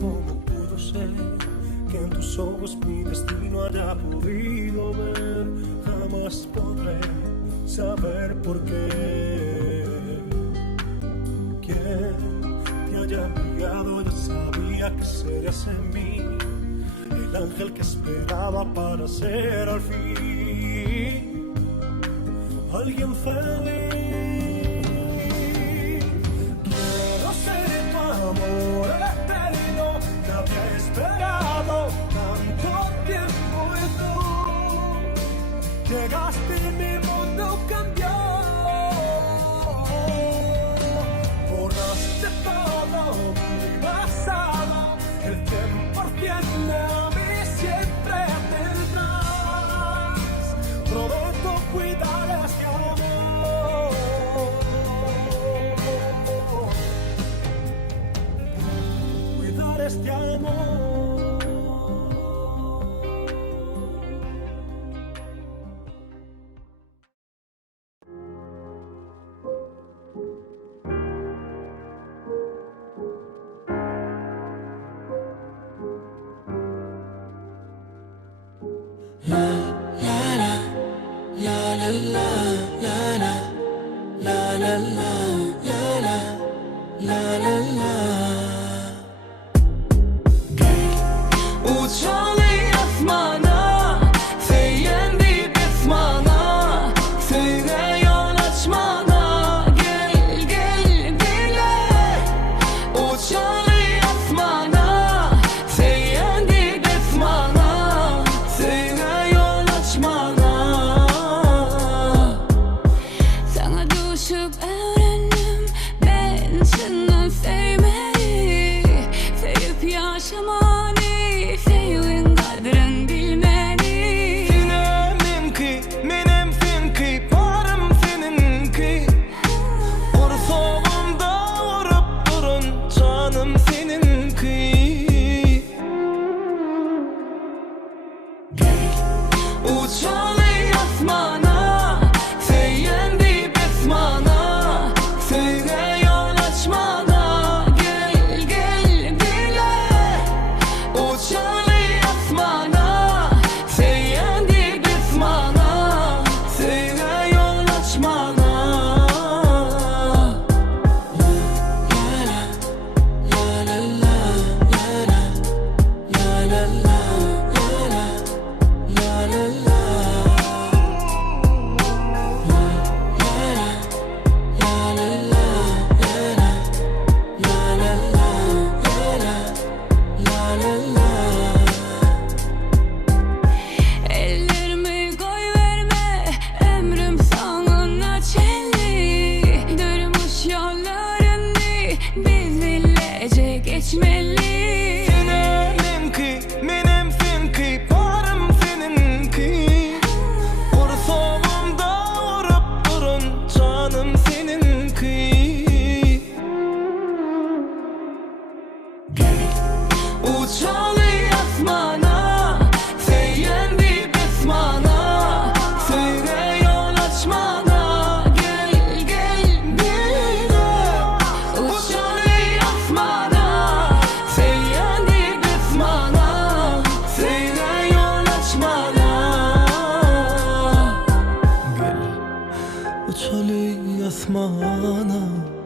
cómo pudo ser que en tus ojos mi destino haya podido ver. Jamás podré saber por qué. Quien te haya enviado, yo sabía que serías en mí el ángel que esperaba para ser al fin alguien feliz. Quiero ser tu amor eterno, te había esperado tanto tiempo y tú llegaste y mi mundo cambió. Borraste todo mi pasado, el tiempo tiene a mí siempre tendrás. Prometo cuidar este amor, cuidar este amor. Uçalı asmana